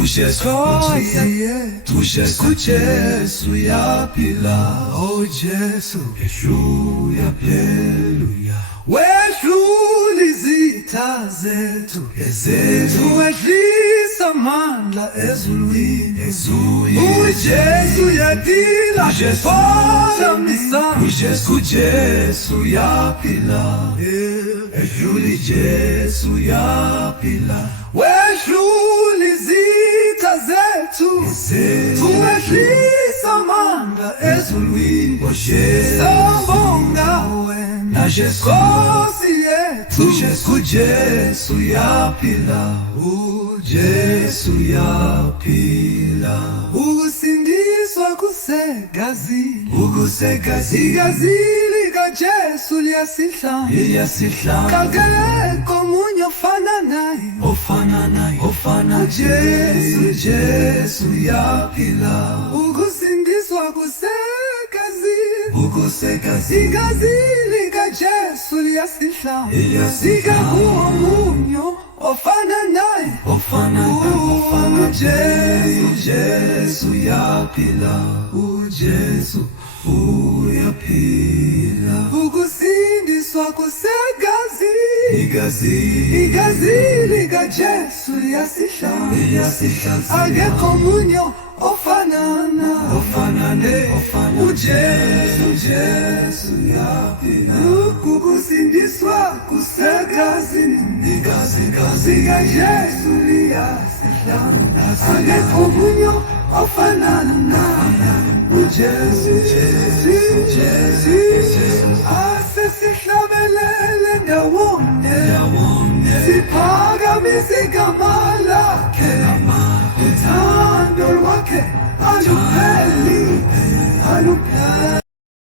uJesu uJesu yaphila, oh Jesu haleluya, wehlula izitha zethu wehlisa amandla ezulwini, uJesu yaphila, uJesu yaphila, wehlula Jesu yaphila, wehlula izitha zethu wehlisa amandla ezulwini, sambonga wena Nkosi yethu, uJesu yaphila, uJesu yaphila, ukusindiswa kusegazini, igazi likaJesu liyasihlamba, akekho omunye ofana naye, uJesu yaphila, ukusindiswa kusegazini, igazi likaJesu liyasihlamba, akekho omunye ofana naye, uJesu yaphila, uJesu uyaphila, ukusindiswa kusegazini, igazi likaJesu liyasihlamba, akekho omunye ofana naye, uJesu yaphila, ukusindiswa kusegazini, igazi likaJesu liyasihlamba, akekho omunye ofana naye, uJesu asesihlabelele ndawonye, siphakamise igama lakhe, uthando lwakhe alupheli.